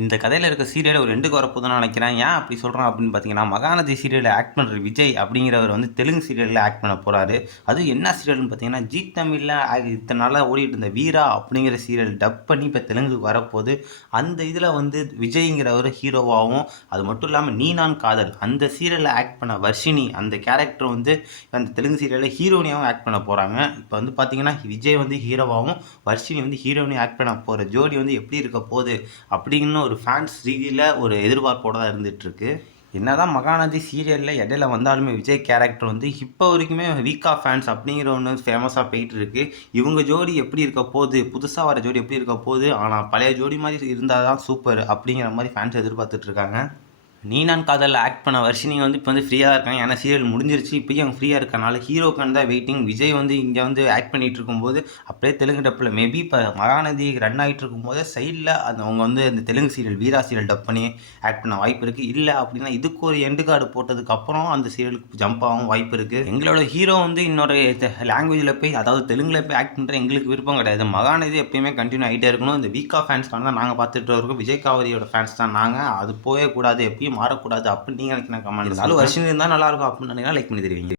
இந்த கதையில இருக்க சீரியல் ஒரு எண்டுக்கு வரப்போகுதுன்னு நினைக்கிறேன். ஏன் அப்படி சொல்றேன் அப்படின்னு பார்த்தீங்கன்னா, மகாநதி சீரியல்ல ஆக்ட் பண்ற விஜய் அப்படிங்கிறவர் வந்து தெலுங்கு சீரியல்ல ஆக்ட் பண்ண போறாரு. அதுவும் என்ன சீரியல்னு பார்த்தீங்கன்னா, ஜீ தமிழ்ல இத்தன நாளா ஓடிட்டு இருந்த வீரா அப்படிங்கிற சீரியல் டப் பண்ணி இப்போ தெலுங்குக்கு வரப்போகுது. அந்த இதில வந்து விஜய்ங்கிறவர் ஹீரோவாவும், அது மட்டும் இல்லாம நீ நான் காதல் அந்த சீரியல்ல ஆக்ட் பண்ண வர்ஷினி அந்த கேரக்டர் வந்து அந்த தெலுங்கு சீரியல்ல ஹீரோயினியாவும் ஆக்ட் பண்ண போறாங்க. இப்போ வந்து பார்த்தீங்கன்னா, விஜய் வந்து ஹீரோவாவும், வர்ஷினி வந்து ஹீரோயினியா ஆக்ட் பண்ண போற ஜோடி வந்து எப்படி இருக்க போகுது அப்படின்னு ஒரு ஃபேன்ஸ் ரீதியில் ஒரு எதிர்பார்ப்போடு தான் இருந்துகிட்ருக்கு. என்னதான் மகாநதி சீரியலில் இடையில வந்தாலுமே விஜய் கேரக்டர் வந்து இப்போ வரைக்குமே வீக்கா ஃபேன்ஸ் அப்படிங்கிற ஒன்று ஃபேமஸாக போயிட்டு இருக்கு. இவங்க ஜோடி எப்படி இருக்க போகுது, புதுசாக வர ஜோடி எப்படி இருக்க போகுது, ஆனால் பழைய ஜோடி மாதிரி இருந்தால் தான் சூப்பர் அப்படிங்கிற மாதிரி ஃபேன்ஸ் எதிர்பார்த்துட்டு இருக்காங்க. நீ நான் காதலில் ஆக்ட் பண்ண வர்ஷினி வந்து இப்போ வந்து ஃப்ரீயாக இருக்காங்க. ஏன்னா சீரியல் முடிஞ்சிருச்சு. இப்போயும் அவங்க ஃப்ரீயாக இருக்கனால ஹீரோக்கான தான் வெயிட்டிங். விஜய் வந்து இங்கே வந்து ஆக்ட் பண்ணிகிட்டு இருக்கும்போது அப்படியே தெலுங்கு டப்பில் மேபி இப்போ மகாநதி ரன் ஆகிட்டு இருக்கும்போது சைடில் அந்த அவங்க வந்து அந்த தெலுங்கு சீரியல் வீரா சீரியல் டப் பண்ணி ஆக்ட் பண்ண வாய்ப்பு இருக்குது. இல்லை அப்படின்னா இதுக்கு ஒரு எண்டு கார்டு போட்டதுக்கப்புறம் அந்த சீரியலுக்கு ஜம்ப் ஆகும் வாய்ப்பு இருக்குது. எங்களோட ஹீரோ வந்து இன்னொரு லாங்குவேஜில் போய் அதாவது தெலுங்கில் போய் ஆக்ட் பண்ணுற எங்களுக்கு விருப்பம் கிடையாது. மகாநதி எப்பயுமே கண்டினியூ ஆகிட்டே இருக்கணும். இந்த வீக்கா ஃபேன்ஸ்க்கான தான் நாங்கள் பார்த்துட்டு இருக்கோம். விஜய் காவரியோட ஃபேன்ஸ் தான் நாங்கள். அது போகக்கூடாது, எப்பயும் மாறக்கூடாது அப்படின்னு நீங்கள் நினைக்கிற கமெண்ட் இருந்தாலும் வருஷம் இருந்தால் நல்லாயிருக்கும் அப்படின்னு நினைக்கிறேன். லைக் பண்ணி தருவீங்க.